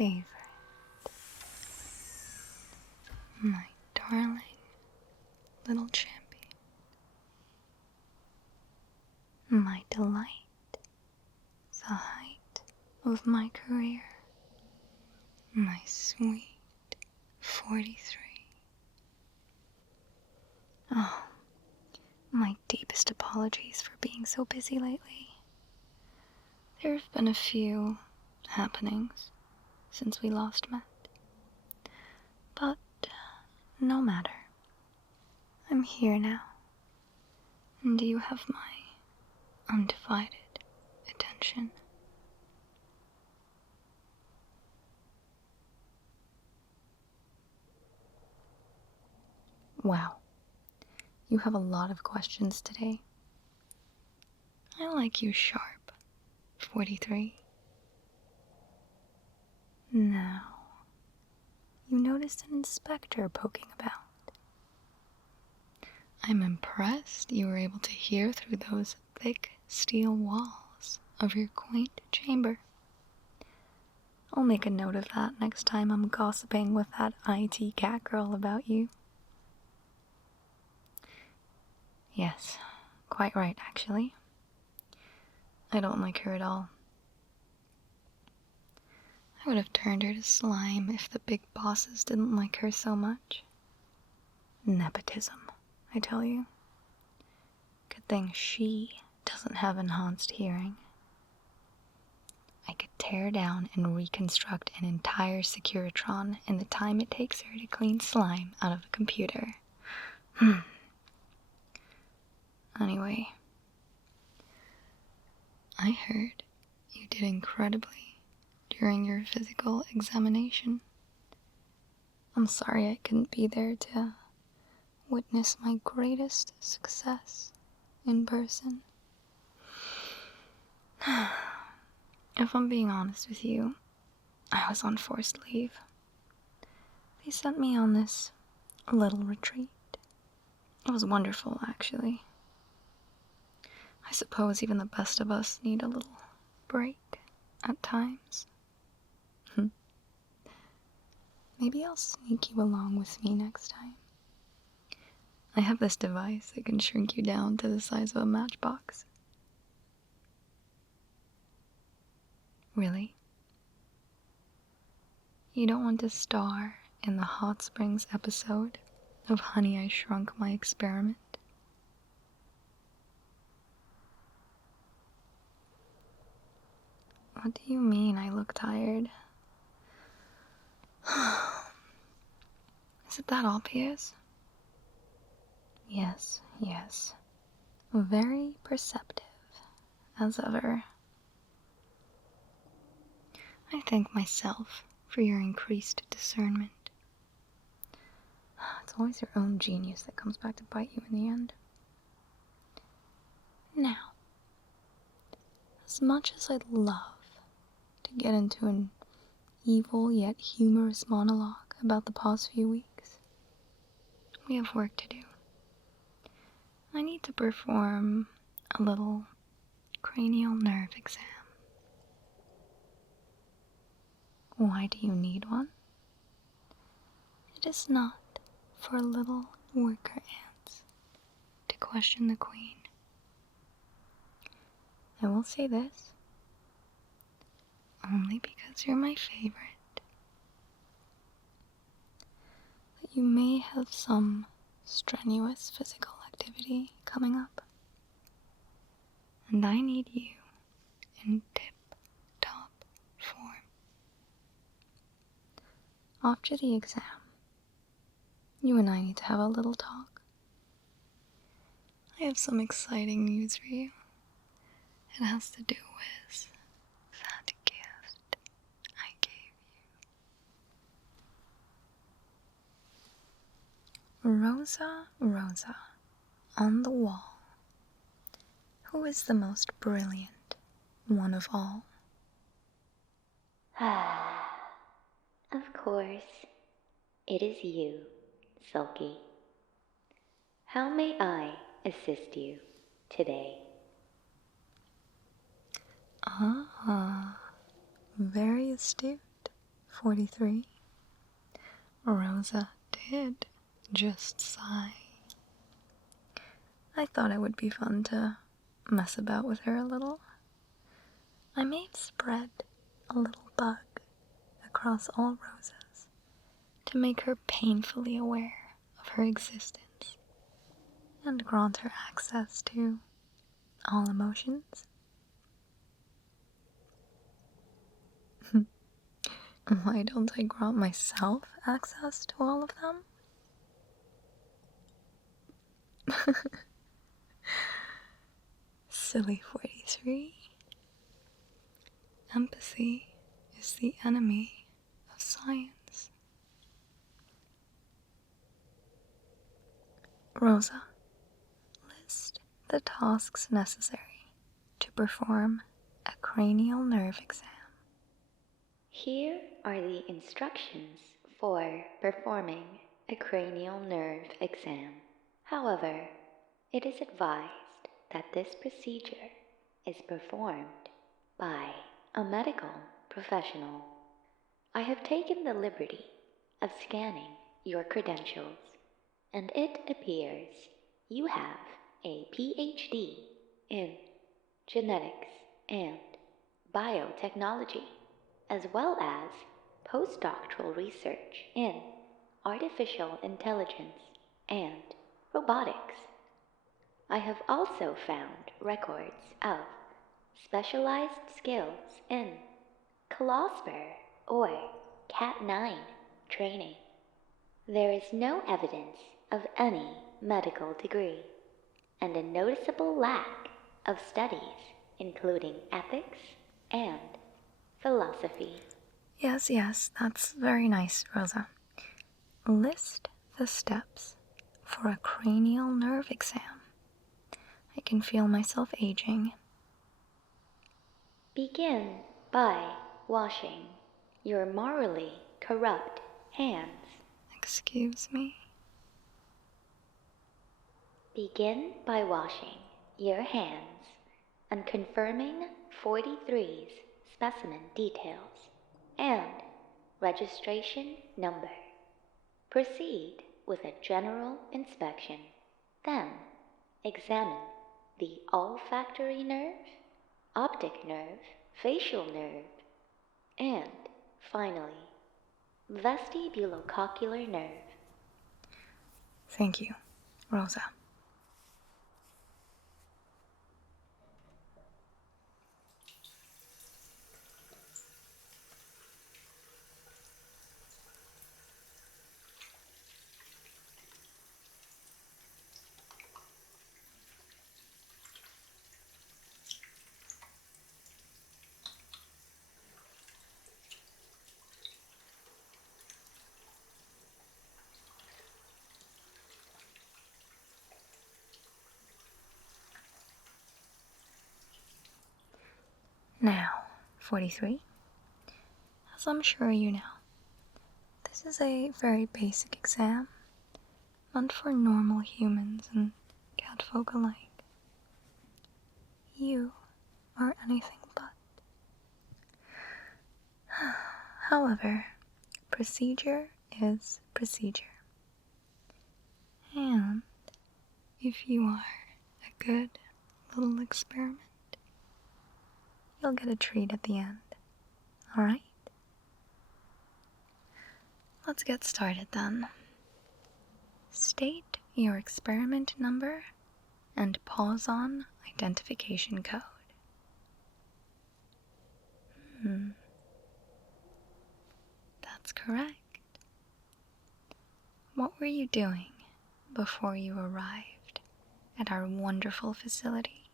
favorite, my darling little champion, my delight, the height of my career, my sweet 43. Oh, my deepest apologies for being so busy lately. There have been a few happenings since we last met. But no matter. I'm here now. And you have my undivided attention. Wow. You have a lot of questions today. I like you sharp, 43. Now, you noticed an inspector poking about. I'm impressed you were able to hear through those thick steel walls of your quaint chamber. I'll make a note of that next time I'm gossiping with that IT Catgirl about you. Yes, quite right, actually. I don't like her at all. I would have turned her to slime if the big bosses didn't like her so much. Nepotism, I tell you. Good thing she doesn't have enhanced hearing. I could tear down and reconstruct an entire Securitron in the time it takes her to clean slime out of a computer. Anyway, I heard you did incredibly during your physical examination. I'm sorry I couldn't be there to witness my greatest success in person. If I'm being honest with you, I was on forced leave. They sent me on this little retreat. It was wonderful, actually. I suppose even the best of us need a little break at times. Maybe I'll sneak you along with me next time. I have this device that can shrink you down to the size of a matchbox. Really? You don't want to star in the Hot Springs episode of Honey, I Shrunk My Experiment? What do you mean I look tired? Is it that obvious? Yes. Very perceptive, as ever. I thank myself for your increased discernment. It's always your own genius that comes back to bite you in the end. Now, as much as I'd love to get into an evil yet humorous monologue about the past few weeks, we have work to do. I need to perform a little cranial nerve exam. Why do you need one? It is not for little worker ants to question the queen. I will say this, only because you're my favorite, that you may have some strenuous physical activity coming up, and I need you in tip-top form. After the exam, you and I need to have a little talk. I have some exciting news for you. It has to do with that gift I gave you. Rosa, Rosa, on the wall, who is the most brilliant one of all? Of course, it is you, Sulky. How may I assist you today? Very astute, 43. Rosa did just sigh. I thought it would be fun to mess about with her a little. I made spread a little bug across all roses to make her painfully aware of her existence and grant her access to all emotions. Why don't I grant myself access to all of them? Silly 43. Empathy is the enemy of science. Rosa, list the tasks necessary to perform a cranial nerve exam. Here are the instructions for performing a cranial nerve exam. However, it is advised that this procedure is performed by a medical professional. I have taken the liberty of scanning your credentials, and it appears you have a PhD in genetics and biotechnology, as well as postdoctoral research in artificial intelligence and robotics. I have also found records of specialized skills in Colosper or Cat9 training. There is no evidence of any medical degree, and a noticeable lack of studies including ethics and philosophy. Yes, that's very nice, Rosa. List the steps for a cranial nerve exam. I can feel myself aging. Begin by washing your morally corrupt hands. Excuse me? Begin by washing your hands and confirming 43's specimen details and registration number. Proceed with a general inspection. Then examine the olfactory nerve, optic nerve, facial nerve, and finally, vestibulococcular nerve. Thank you, Rosa. Now, 43, as I'm sure you know, this is a very basic exam, meant for normal humans and catfolk alike. You are anything but. However, procedure is procedure. And if you are a good little experiment, you'll get a treat at the end. Alright? Let's get started then. State your experiment number and pause on identification code. That's correct. What were you doing before you arrived at our wonderful facility?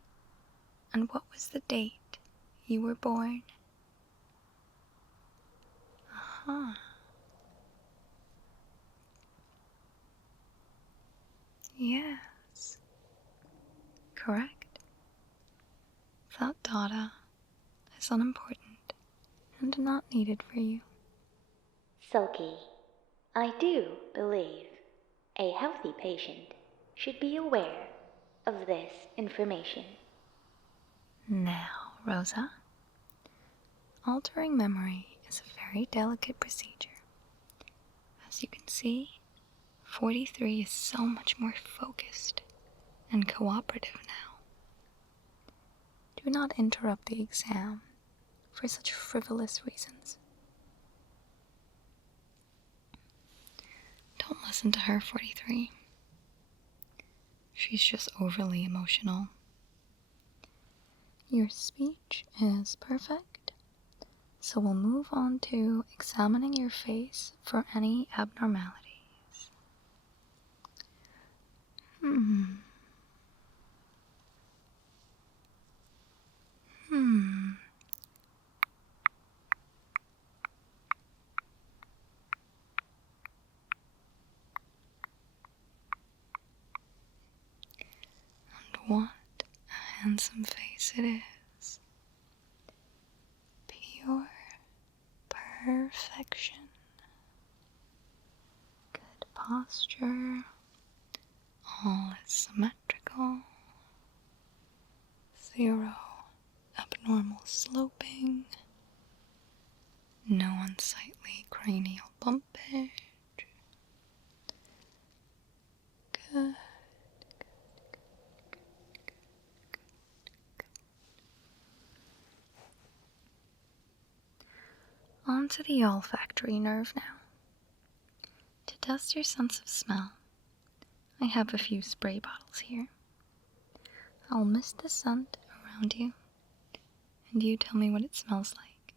And what was the date you were born? Yes. Correct. That data is unimportant and not needed for you. Sulky, I do believe a healthy patient should be aware of this information. Now, Rosa, altering memory is a very delicate procedure. As you can see, 43 is so much more focused and cooperative now. Do not interrupt the exam for such frivolous reasons. Don't listen to her, 43. She's just overly emotional. Your speech is perfect, so we'll move on to examining your face for any abnormalities. And what a handsome face it is. Pure perfection. Good posture. All is symmetrical. 0 abnormal sloping. No unsightly cranial bumpage. Good. On to the olfactory nerve now. To test your sense of smell, I have a few spray bottles here. I'll mist the scent around you, and you tell me what it smells like.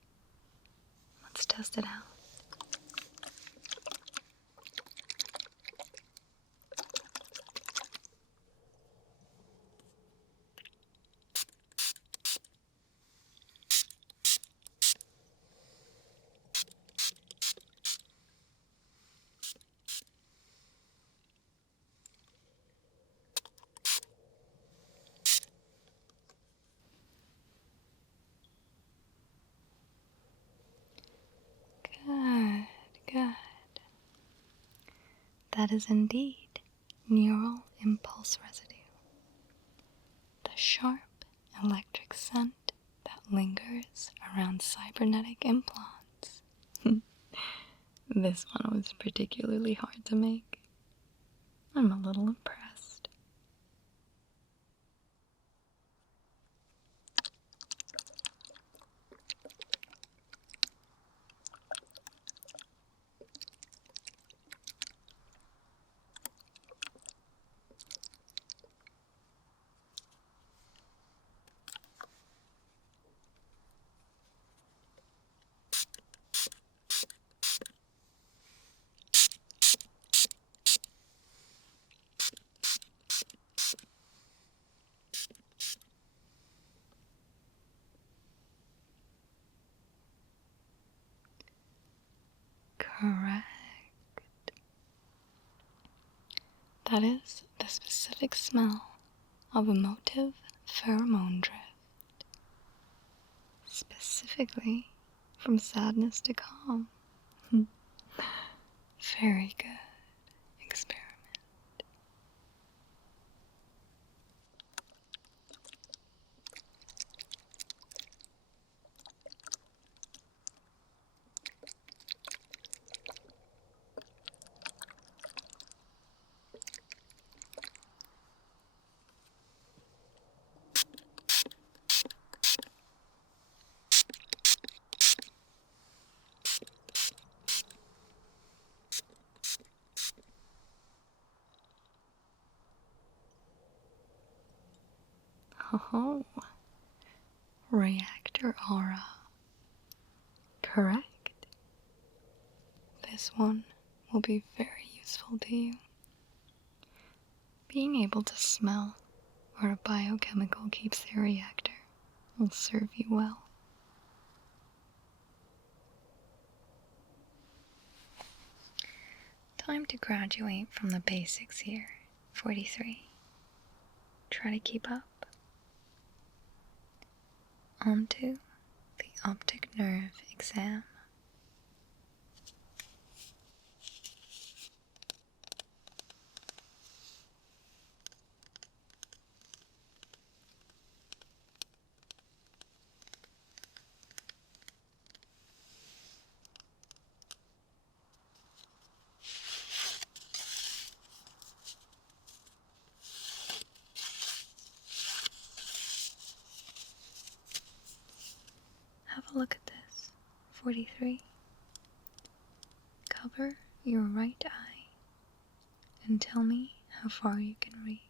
Let's test it out. Good. That is indeed neural impulse residue. The sharp electric scent that lingers around cybernetic implants. This one was particularly hard to make. I'm a little impressed. Correct. That is the specific smell of emotive pheromone drift. Specifically from sadness to calm. Very good experiment. Oh, reactor aura. Correct. This one will be very useful to you. Being able to smell where a biochemical keeps their reactor will serve you well. Time to graduate from the basics here, 43. Try to keep up. Onto the optic nerve exam. a look at this. 43. Cover your right eye and tell me how far you can read.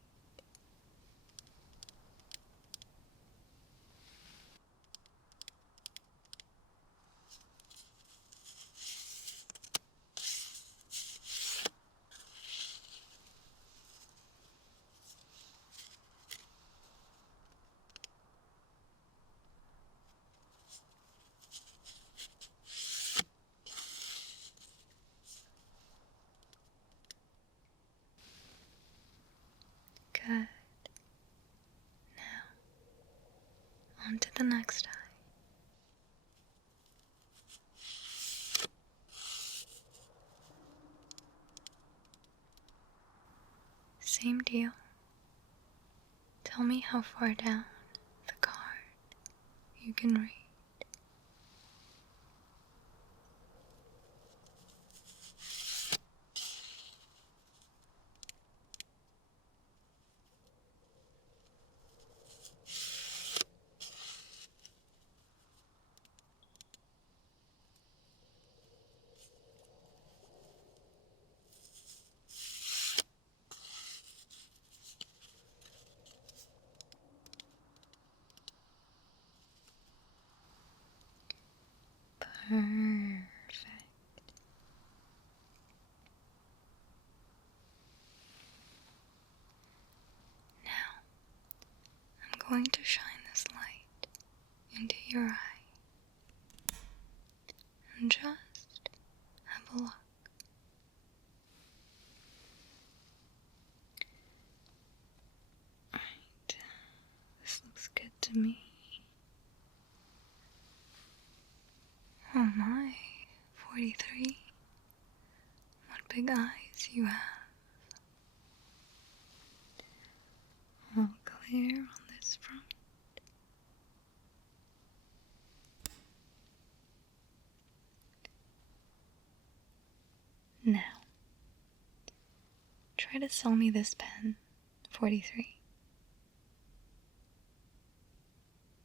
Good. Now, on to the next eye. Same deal. Tell me how far down the card you can read. Perfect. Now, I'm going to shine this light into your eye and just have a look. Alright, this looks good to me. Oh my, 43. What big eyes you have. All clear on this front. Now, try to sell me this pen, 43.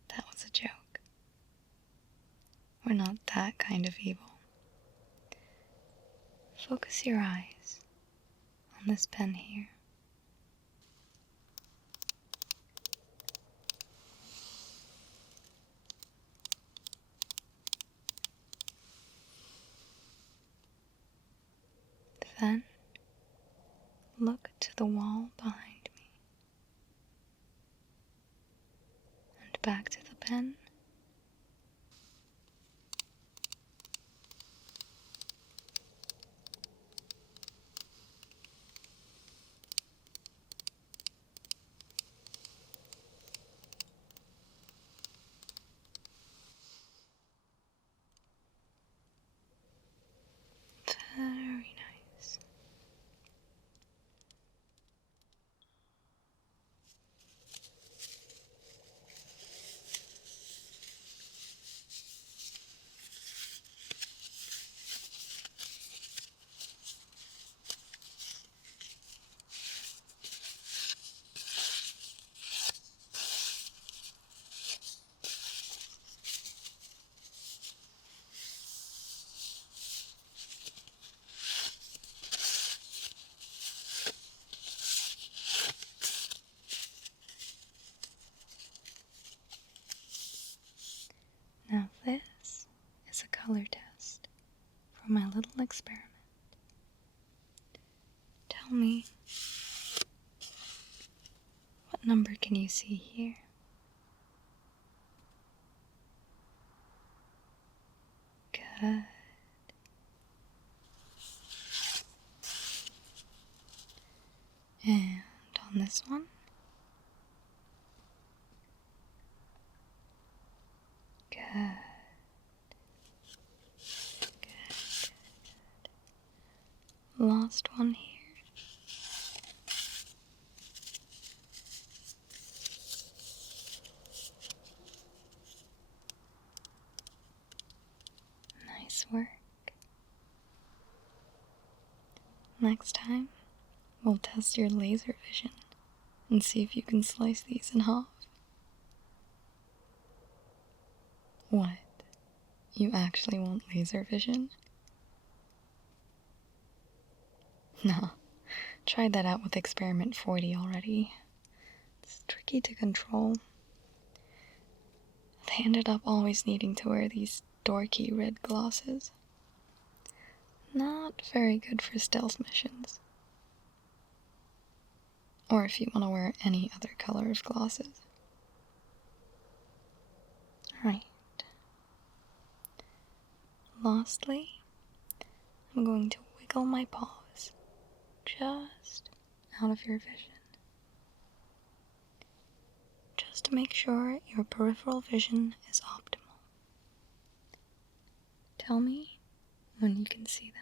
That was a joke. We're not that kind of evil. Focus your eyes on this pen here. Then, look to the wall behind me. And back to the pen. Very nice. Now this is a color test for my little experiment. Tell me, what number can you see here? Good. And on this one? Good. Good. Last one here. Nice work. Next time, we'll test your laser vision and see if you can slice these in half. What? You actually want laser vision? No. Tried that out with experiment 40 already. It's tricky to control. They ended up always needing to wear these dorky red glosses. Not very good for stealth missions. Or if you want to wear any other color of glosses. Right. Lastly, I'm going to wiggle my paws just out of your vision. Just to make sure your peripheral vision is optimal. Tell me when you can see them.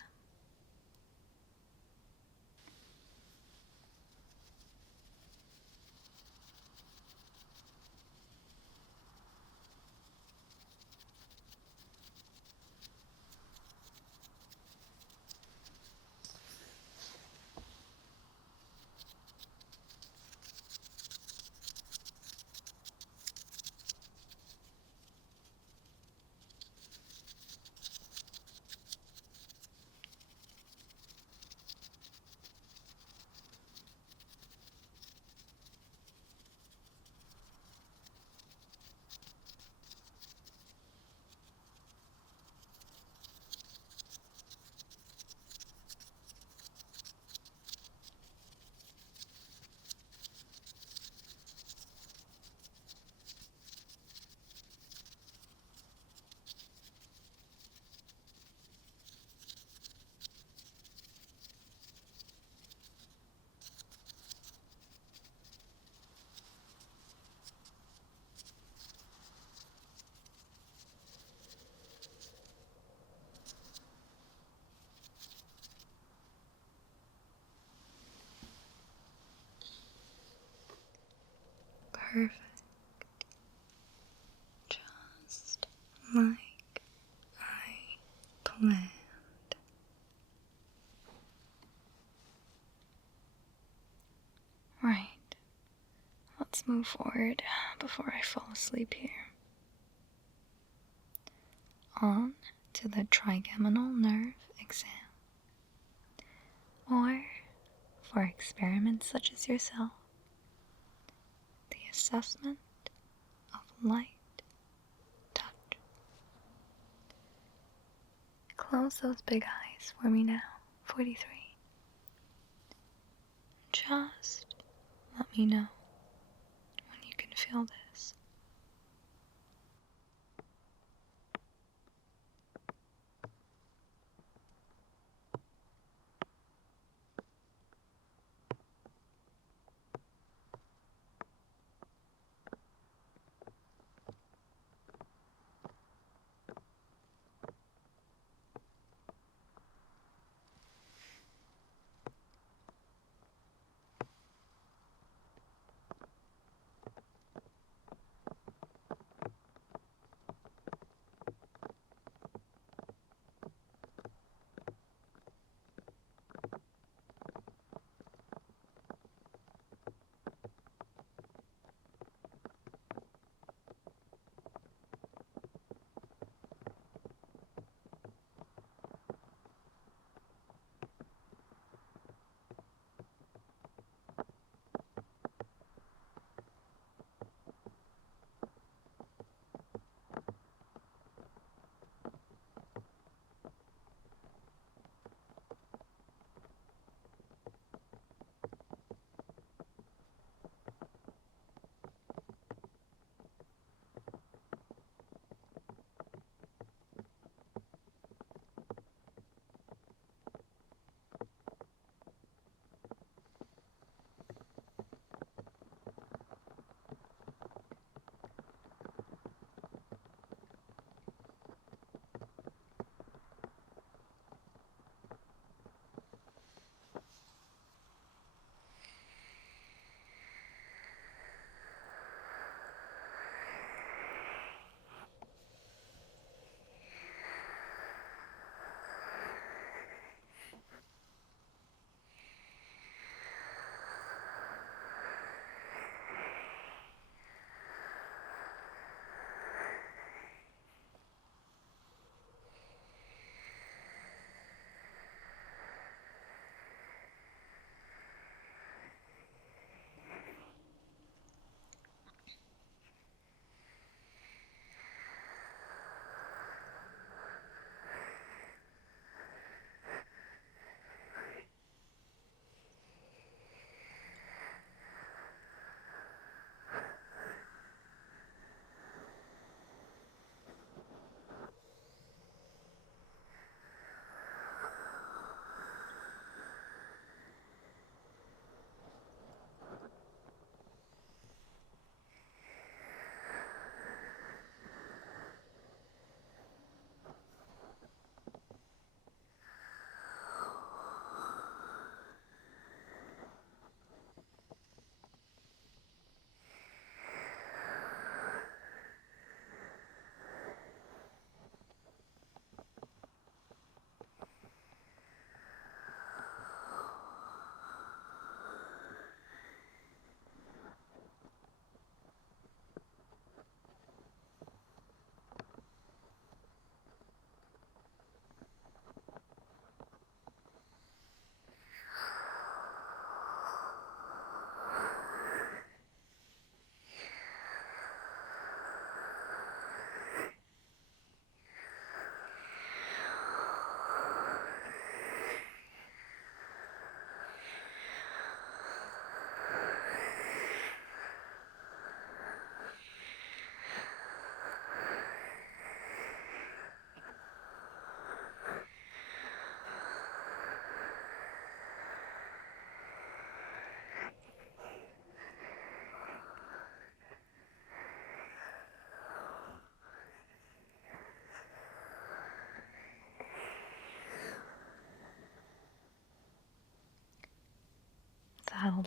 Perfect. Just like I planned. Right. Let's move forward before I fall asleep here. On to the trigeminal nerve exam. Or, for experiments such as yourself, the assessment of light touch. Close those big eyes for me now. 43. Just let me know when you can feel this.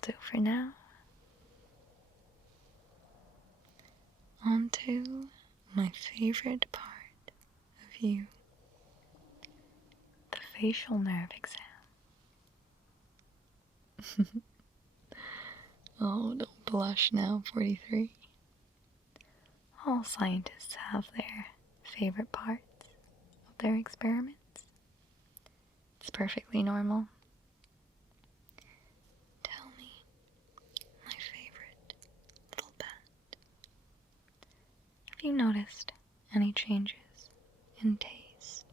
do for now. On to my favorite part of you, the facial nerve exam. Oh, don't blush now, 43. All scientists have their favorite parts of their experiments. It's perfectly normal. Tell me, my favorite little pet, have you noticed any changes in taste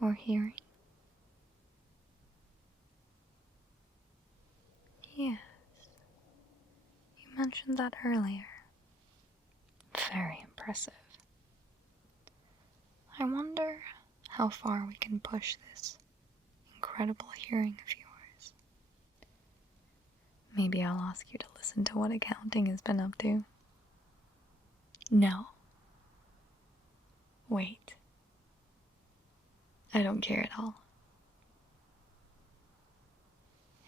or hearing? Yes, you mentioned that earlier. Very impressive. I wonder how far we can push this incredible hearing of yours. Maybe I'll ask you to listen to what accounting has been up to. No. Wait. I don't care at all.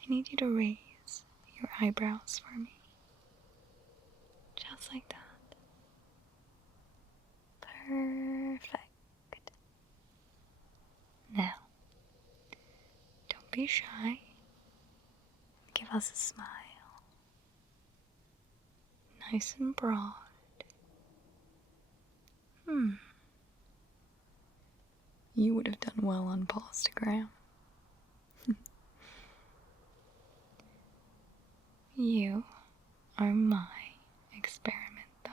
I need you to raise your eyebrows for me. Just like that. Perfect. Now, don't be shy. Give us a smile. Nice and broad. You would have done well on Instagram. You are my experiment, though.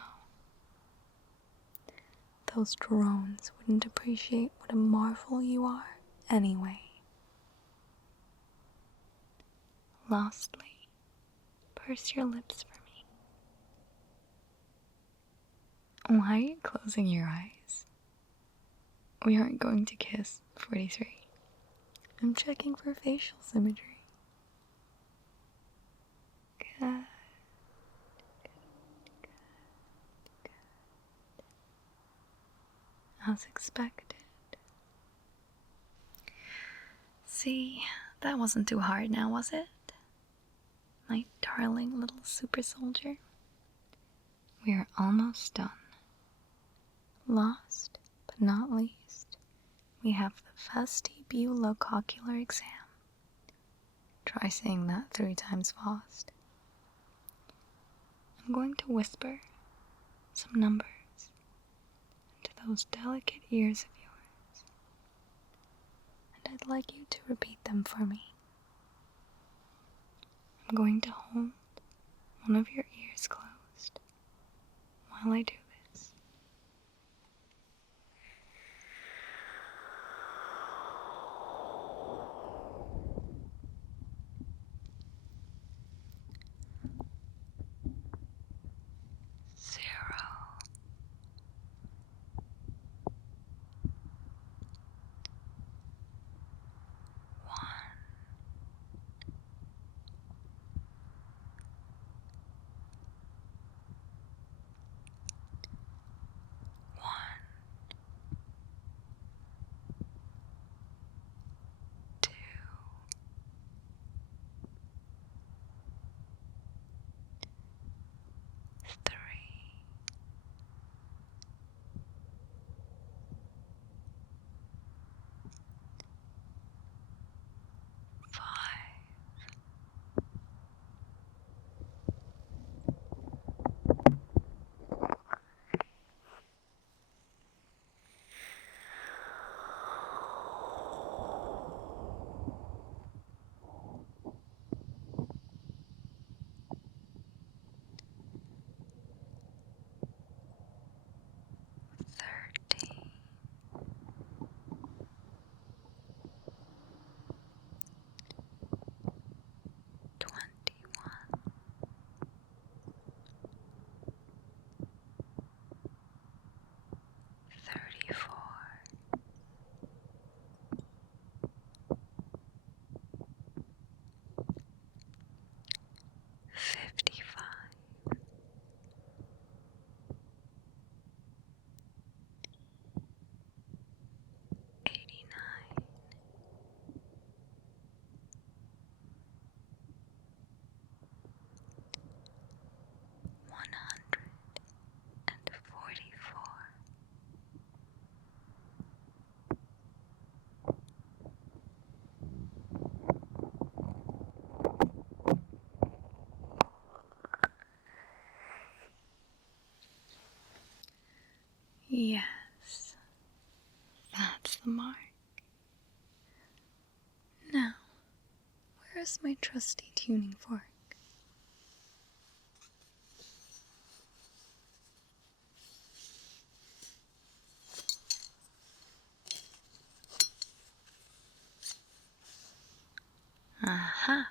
Those drones wouldn't appreciate what a marvel you are anyway. Lastly, purse your lips for me. Why are you closing your eyes? We aren't going to kiss, 43. I'm checking for facial symmetry. Good. As expected. See, that wasn't too hard now, was it? My darling little super soldier. We are almost done. Last but not least, we have the vestibulocochlear exam. Try saying that 3 times fast. I'm going to whisper some numbers into those delicate ears of yours, and I'd like you to repeat them for me. I'm going to hold one of your ears closed while I do this. 0. 1. 2. Yes, that's the mark. Now, where is my trusty tuning fork? Aha!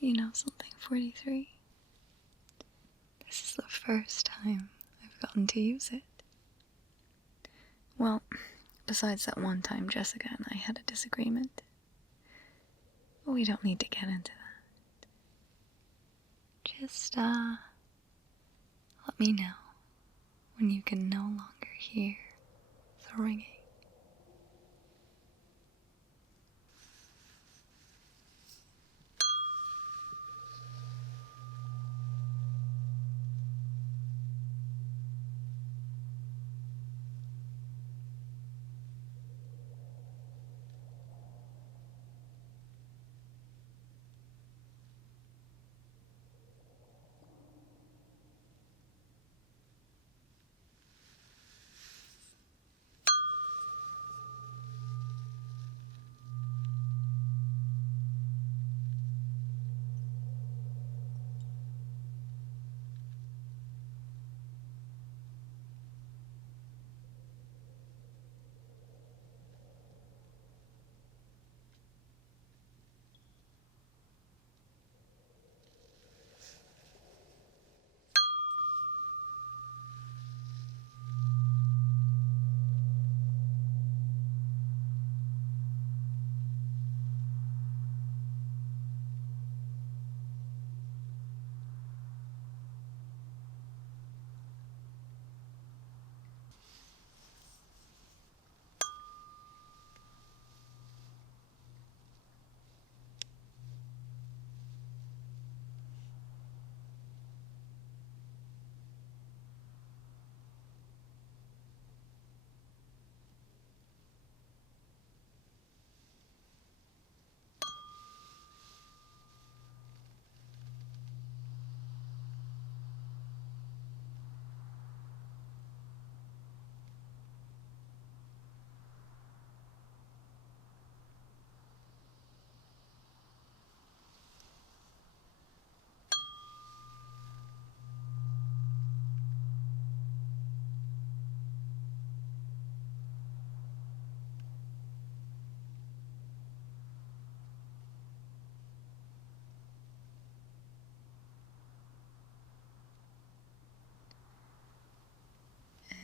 You know something, 43? This is the first time I've gotten to use it. Well, besides that one time Jessica and I had a disagreement. We don't need to get into that. Just, let me know when you can no longer hear the ringing.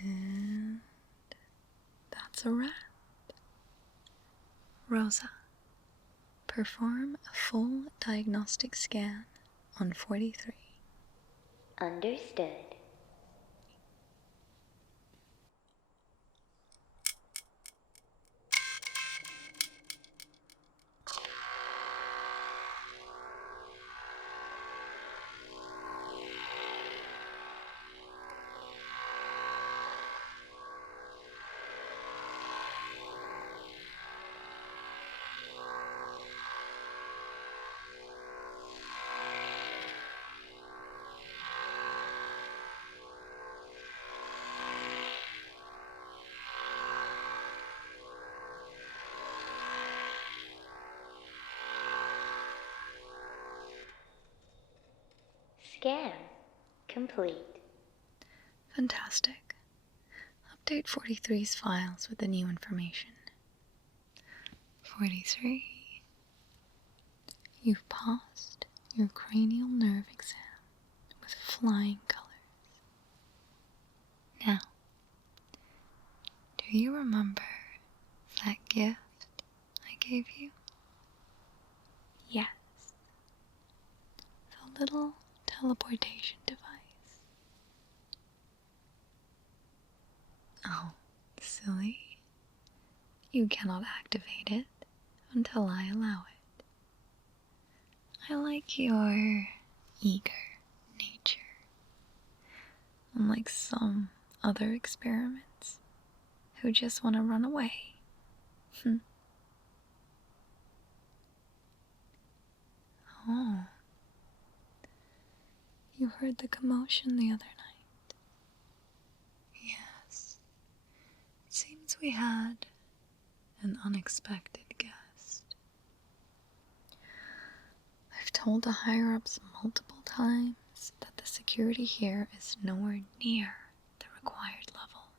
And that's a wrap. Rosa, perform a full diagnostic scan on 43. Understood. Scan complete. Fantastic. Update 43's files with the new information. 43. You've passed your cranial nerve exam with flying colors. Now, do you remember that gift I gave you? Yes. The little teleportation device. Oh, silly. You cannot activate it until I allow it. I like your eager nature. Unlike some other experiments who just want to run away. Oh. You heard the commotion the other night. since we had an unexpected guest. I've told the higher-ups multiple times that the security here is nowhere near the required level.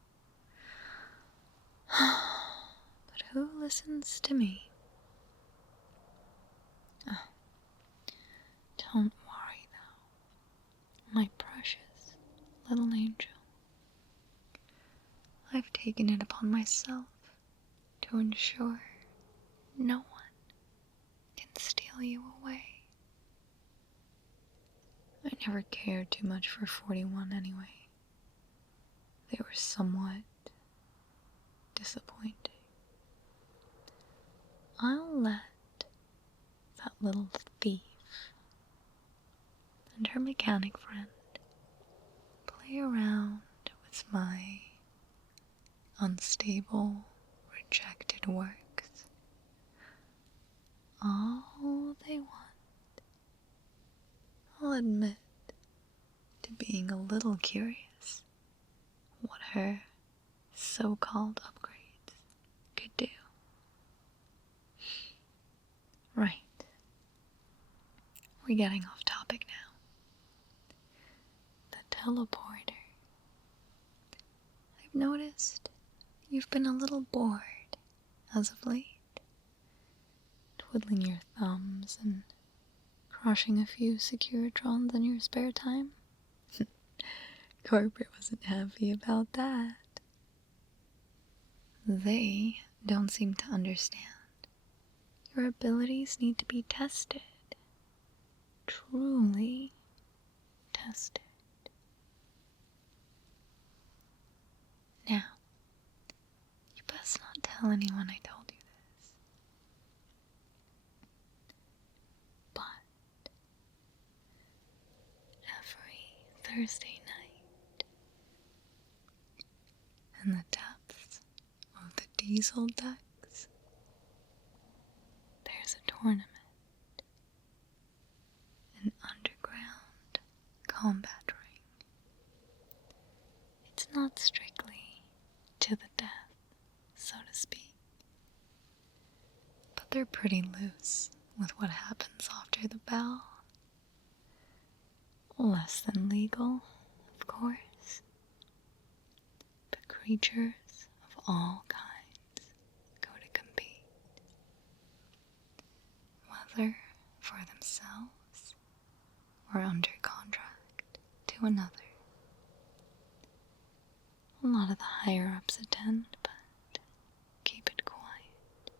But who listens to me? Oh, don't worry though, my precious little angel. I've taken it upon myself to ensure no one can steal you away. I never cared too much for 41 anyway. They were somewhat disappointing. I'll let that little thief and her mechanic friend play around with my unstable, rejected works all they want. I'll admit to being a little curious what her so-called upgrades could do. Right. We're getting off topic now. The teleporter. I've noticed you've been a little bored as of late, twiddling your thumbs and crushing a few Securitrons in your spare time. Corporate wasn't happy about that. They don't seem to understand. Your abilities need to be tested. Truly tested. Now, you best not tell anyone I told you this. But every Thursday night, in the depths of the diesel decks, there's a tournament. An underground combat ring. It's not strictly to the death, so to speak. But they're pretty loose with what happens after the bell. Less than legal, of course. But creatures of all kinds go to compete. Whether for themselves or under contract to another. A lot of the higher-ups attend, but keep it quiet.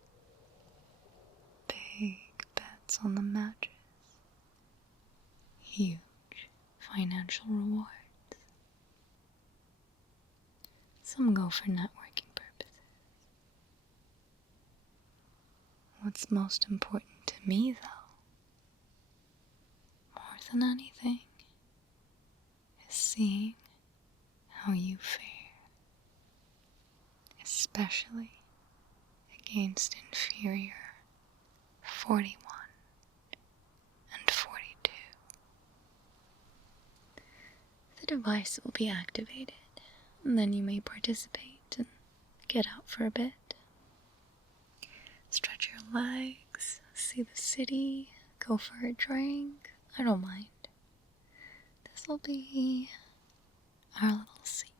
Big bets on the matches. Huge financial rewards. Some go for networking purposes. What's most important to me, though, more than anything, is seeing how you fare, especially against inferior 41 and 42. The device will be activated, and then you may participate and get out for a bit. Stretch your legs, see the city, go for a drink. I don't mind. This'll be our little secret.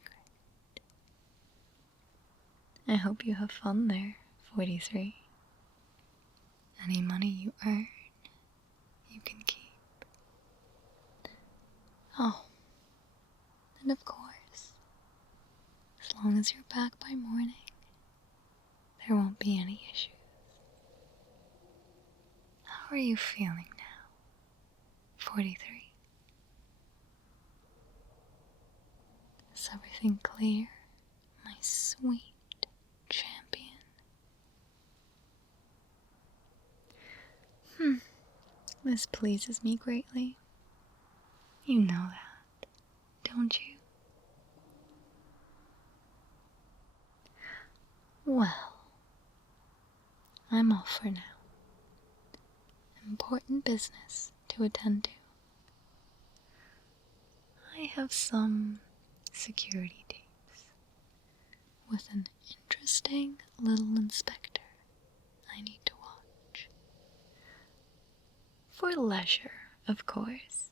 I hope you have fun there, 43. Any money you earn, you can keep. Oh, and of course, as long as you're back by morning, there won't be any issues. How are you feeling now, 43? Is everything clear, my sweet champion? This pleases me greatly. You know that, don't you? Well, I'm off for now. Important business to attend to. I have some security tapes with an interesting little inspector I need to watch. For leisure, of course.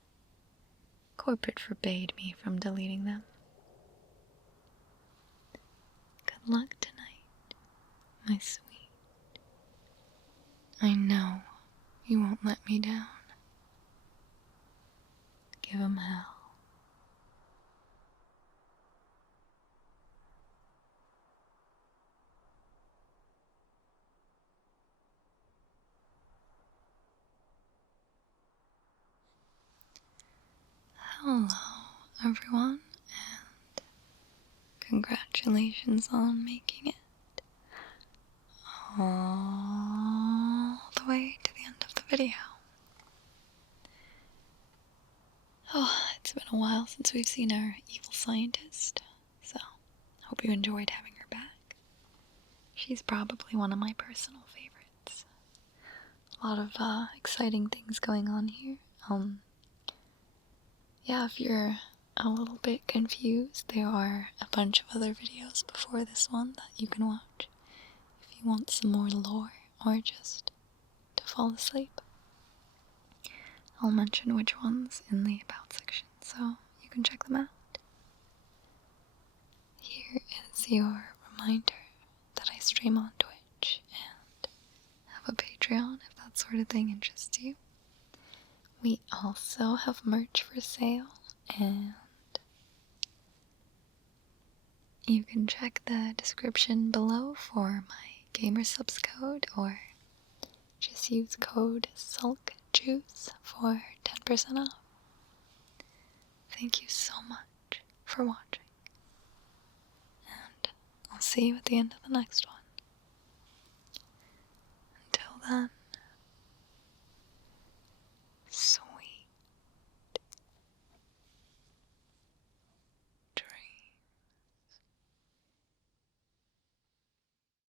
Corporate forbade me from deleting them. Good luck tonight, my sweet. I know you won't let me down. Give 'em hell. Hello, everyone, and congratulations on making it all the way to the end of the video. Oh, it's been a while since we've seen our evil scientist, so I hope you enjoyed having her back. She's probably one of my personal favorites. A lot of exciting things going on here. Yeah, if you're a little bit confused, there are a bunch of other videos before this one that you can watch if you want some more lore or just to fall asleep. I'll mention which ones in the About section, so you can check them out. Here is your reminder that I stream on Twitch and have a Patreon if that sort of thing interests you. We also have merch for sale, and you can check the description below for my gamer subs code, or just use code SULKJUICE for 10% off. Thank you so much for watching, and I'll see you at the end of the next one. Until then,